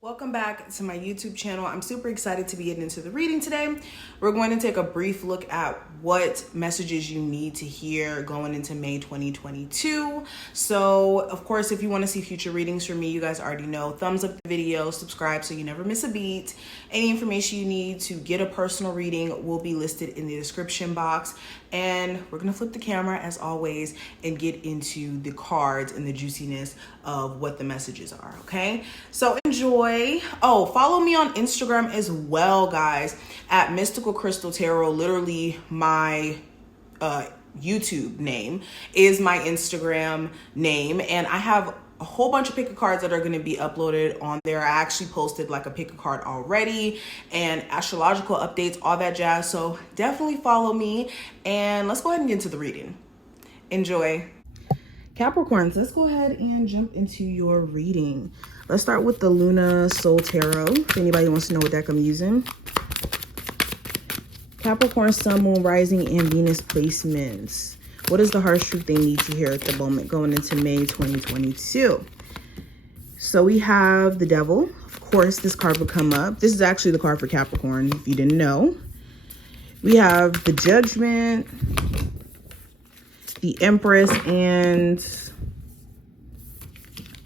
Welcome back to my YouTube channel. I'm super excited to be getting into the reading today. We're going to take a brief look at what messages you need to hear going into May 2022. So, of course, if you want to see future readings from me, you guys already know, thumbs up the video, subscribe so you never miss a beat. Any information you need to get a personal reading will be listed in the description box. And we're going to flip the camera as always and get into the cards and the juiciness of what the messages are, okay? So enjoy. Oh, follow me on Instagram as well, guys, at Mystical Crystal Tarot. Literally my YouTube name is my Instagram name, and I have a whole bunch of pick a cards that are going to be uploaded on there. I actually posted like a pick a card already and astrological updates, all that jazz. So definitely follow me and let's go ahead and get into the reading. Enjoy. Capricorns, let's go ahead and jump into your reading. Let's start with the Luna Soul Tarot. If anybody wants to know what deck I'm using. Capricorn, Sun, Moon, Rising, and Venus placements. What is the harsh truth they need to hear at the moment going into May 2022? So we have the Devil. Of course, this card would come up. This is actually the card for Capricorn, if you didn't know. We have the Judgment, the Empress, and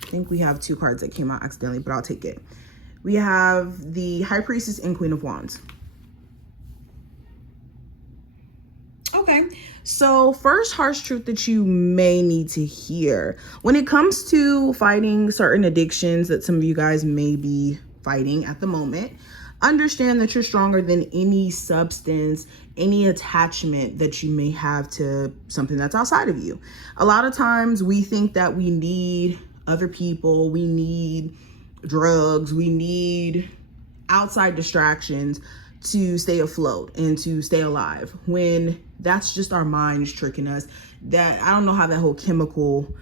I think we have two cards that came out accidentally, but I'll take it. We have the High Priestess and Queen of Wands. Okay, so first harsh truth that you may need to hear when it comes to fighting certain addictions that some of you guys may be fighting at the moment, understand that you're stronger than any substance, any attachment that you may have to something that's outside of you. A lot of times we think that we need other people, we need drugs, we need outside distractions to stay afloat and to stay alive, when that's just our minds tricking us. That I don't know how that whole chemical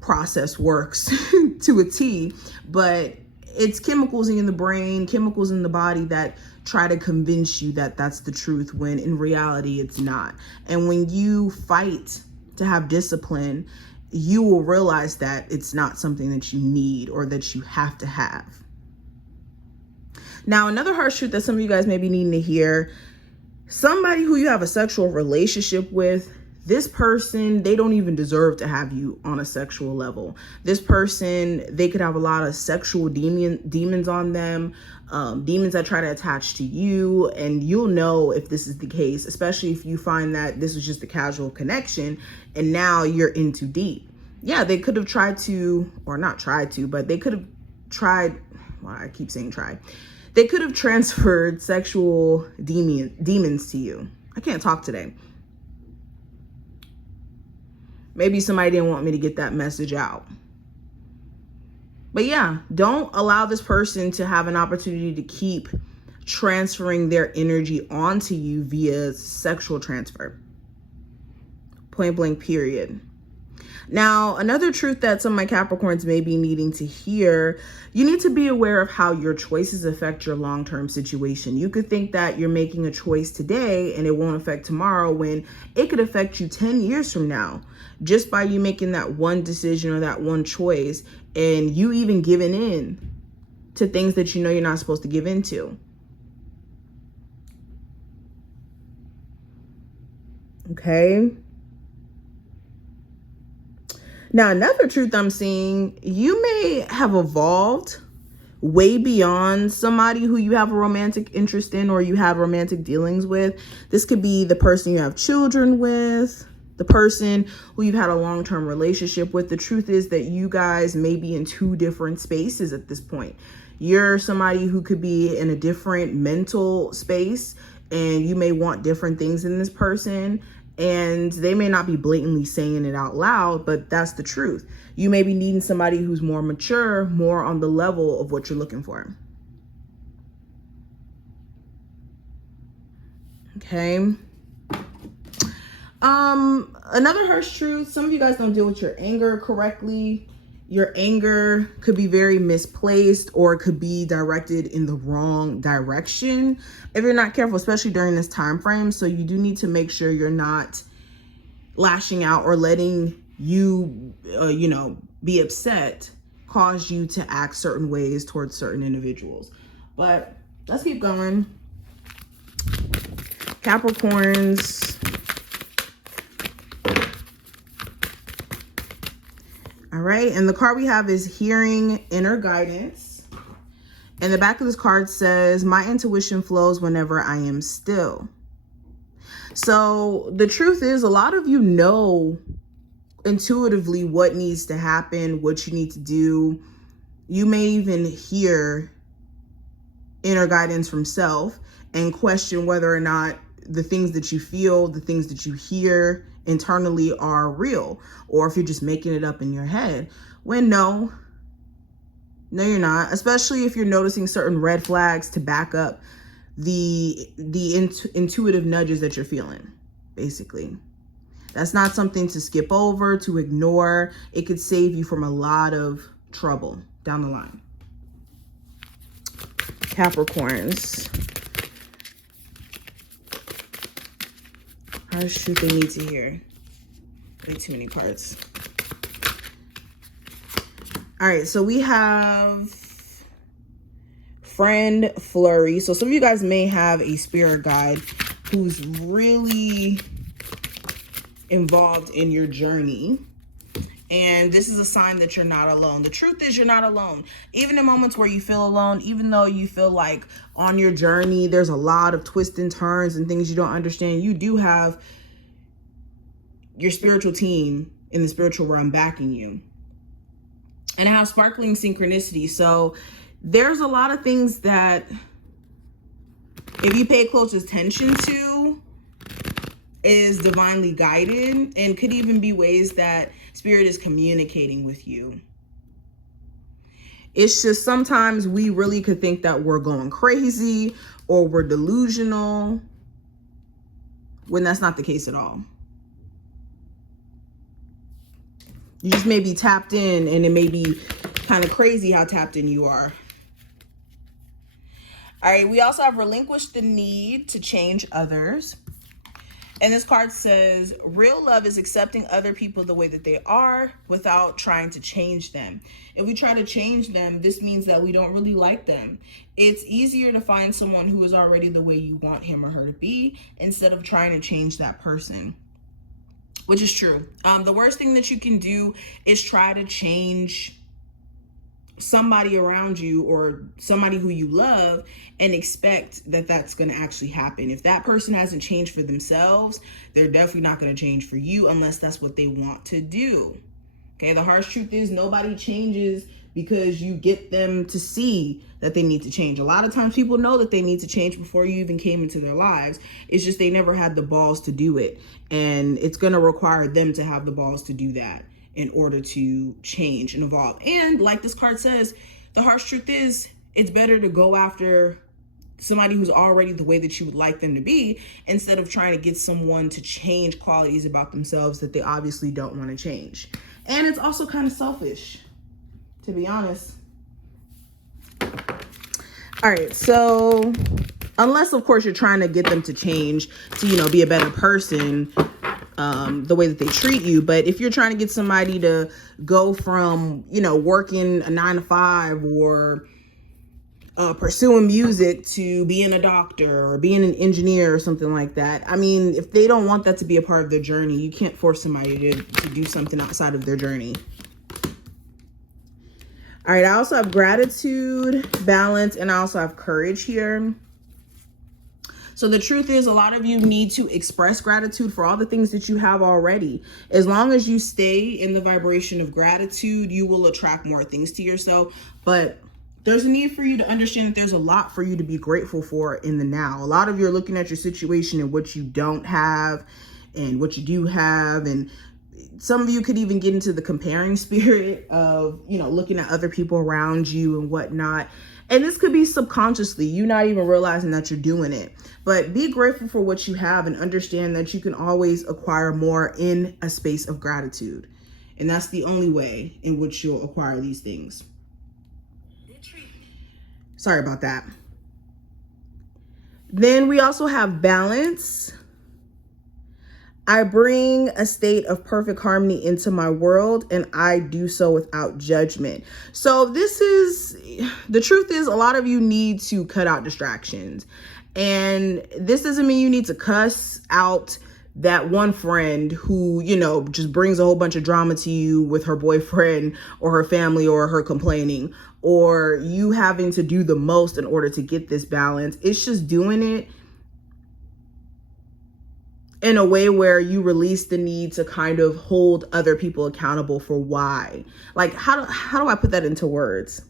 process works to a T, but it's chemicals in the brain, chemicals in the body that try to convince you that that's the truth, when in reality it's not. And when you fight to have discipline, you will realize that it's not something that you need or that you have to have. Now, another harsh truth that some of you guys may be needing to hear, somebody who you have a sexual relationship with, this person, they don't even deserve to have you on a sexual level. This person, they could have a lot of sexual demons on them, demons that try to attach to you, and you'll know if this is the case, especially if you find that this was just a casual connection and now you're in too deep. Yeah, they could have tried to, or not tried to, but they could have tried, well, I keep saying try. They could have transferred sexual demons to you. I can't talk today. Maybe somebody didn't want me to get that message out. But yeah, don't allow this person to have an opportunity to keep transferring their energy onto you via sexual transfer. Point blank, period. Now, another truth that some of my Capricorns may be needing to hear, you need to be aware of how your choices affect your long-term situation. You could think that you're making a choice today and it won't affect tomorrow, when it could affect you 10 years from now, just by you making that one decision or that one choice, and you even giving in to things that you know you're not supposed to give into. Okay. Now, another truth I'm seeing, you may have evolved way beyond somebody who you have a romantic interest in or you have romantic dealings with. This could be the person you have children with, the person who you've had a long-term relationship with. The truth is that you guys may be in two different spaces at this point. You're somebody who could be in a different mental space, and you may want different things in this person. And they may not be blatantly saying it out loud, but that's the truth. You may be needing somebody who's more mature, more on the level of what you're looking for. Okay. Another harsh truth, some of you guys don't deal with your anger correctly. Your anger could be very misplaced, or it could be directed in the wrong direction if you're not careful, especially during this time frame. So you do need to make sure you're not lashing out or letting you, be upset caused you to act certain ways towards certain individuals. But let's keep going. Capricorns. All right, and the card we have is Hearing Inner Guidance. And the back of this card says, my intuition flows whenever I am still. So the truth is, a lot of you know intuitively what needs to happen, what you need to do. You may even hear inner guidance from self and question whether or not the things that you feel, the things that you hear internally are real, or if you're just making it up in your head. When no, you're not, especially if you're noticing certain red flags to back up the intuitive nudges that you're feeling. Basically, that's not something to skip over, to ignore. It could save you from a lot of trouble down the line. Capricorns. Harsh truth they need to hear. Way too many cards. All right, so we have Friend Flurry. So some of you guys may have a spirit guide who's really involved in your journey. And this is a sign that you're not alone. The truth is, you're not alone. Even in moments where you feel alone, even though you feel like on your journey, there's a lot of twists and turns and things you don't understand, you do have your spiritual team in the spiritual realm backing you. And I have sparkling synchronicity. So there's a lot of things that if you pay close attention to, is divinely guided, and could even be ways that spirit is communicating with you. It's just sometimes we really could think that we're going crazy or we're delusional when that's not the case at all. You just may be tapped in, and it may be kind of crazy how tapped in you are. All right, we also have relinquished the need to change others. And this card says, real love is accepting other people the way that they are without trying to change them. If we try to change them, this means that we don't really like them. It's easier to find someone who is already the way you want him or her to be instead of trying to change that person, which is true. The worst thing that you can do is try to change somebody around you or somebody who you love and expect that that's going to actually happen. If that person hasn't changed for themselves, they're definitely not going to change for you unless that's what they want to do. Okay, the harsh truth is nobody changes because you get them to see that they need to change. A lot of times people know that they need to change before you even came into their lives. It's just they never had the balls to do it. And it's going to require them to have the balls to do that in order to change and evolve. And like this card says, the harsh truth is it's better to go after somebody who's already the way that you would like them to be instead of trying to get someone to change qualities about themselves that they obviously don't want to change. And it's also kind of selfish, to be honest. All right, so unless of course you're trying to get them to change to, you know, be a better person, the way that they treat you. But if you're trying to get somebody to go from, you know, working a 9-to-5 or pursuing music to being a doctor or being an engineer or something like that, I mean, if they don't want that to be a part of their journey, you can't force somebody to do something outside of their journey. All right, I also have gratitude, balance, and I also have courage here. So the truth is, a lot of you need to express gratitude for all the things that you have already. As long as you stay in the vibration of gratitude, you will attract more things to yourself. But there's a need for you to understand that there's a lot for you to be grateful for in the now. A lot of you are looking at your situation and what you don't have and what you do have. And some of you could even get into the comparing spirit of, you know, looking at other people around you and whatnot. And this could be subconsciously, you not even realizing that you're doing it. But be grateful for what you have and understand that you can always acquire more in a space of gratitude. And that's the only way in which you'll acquire these things. Sorry about that. Then we also have balance. I bring a state of perfect harmony into my world, and I do so without judgment. So this is, the truth is, a lot of you need to cut out distractions. And this doesn't mean you need to cuss out that one friend who, you know, just brings a whole bunch of drama to you with her boyfriend or her family or her complaining, or you having to do the most in order to get this balance. It's just doing it in a way where you release the need to kind of hold other people accountable for why. Like, how do I put that into words?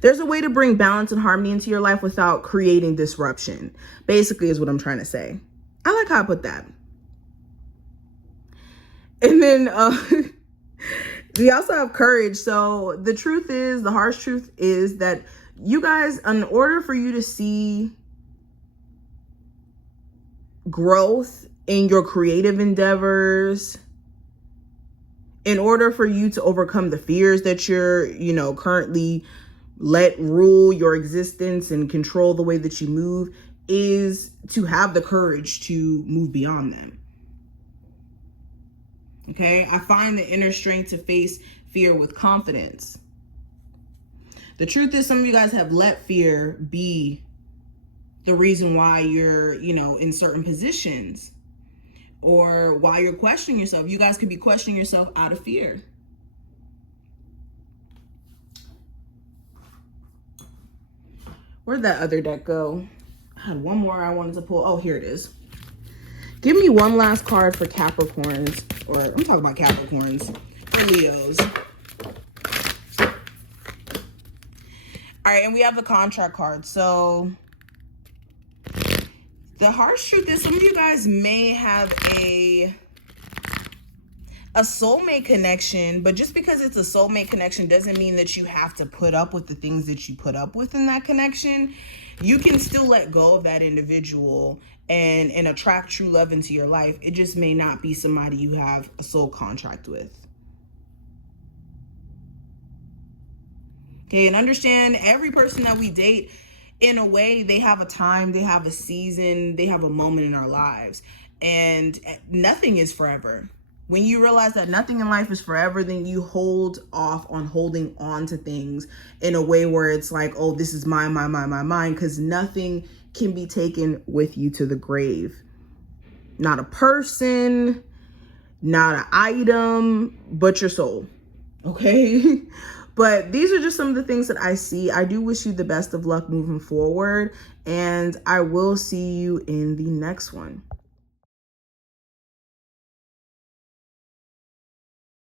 There's a way to bring balance and harmony into your life without creating disruption, basically, is what I'm trying to say. I like how I put that. And then we also have courage. So the truth is, the harsh truth is that you guys, in order for you to see growth in your creative endeavors, in order for you to overcome the fears that you're, you know, currently let rule your existence and control the way that you move, is to have the courage to move beyond them. Okay, I find the inner strength to face fear with confidence. The truth is, some of you guys have let fear be the reason why you're, you know, in certain positions, or why you're questioning yourself. You guys could be questioning yourself out of fear. Where'd that other deck go? I had one more I wanted to pull. Oh, here it is. Give me one last card for Capricorns, or I'm talking about Capricorns, for Leos. All right, and we have the contract card. So the harsh truth is, some of you guys may have a soulmate connection, but just because it's a soulmate connection doesn't mean that you have to put up with the things that you put up with in that connection. You can still let go of that individual and attract true love into your life. It just may not be somebody you have a soul contract with. Okay, and understand, every person that we date, in a way, they have a time, they have a season, they have a moment in our lives, and nothing is forever. When you realize that nothing in life is forever, then you hold off on holding on to things in a way where it's like, oh, this is mine, because nothing can be taken with you to the grave. Not a person, not an item, but your soul. Okay? But these are just some of the things that I see. I do wish you the best of luck moving forward, and I will see you in the next one.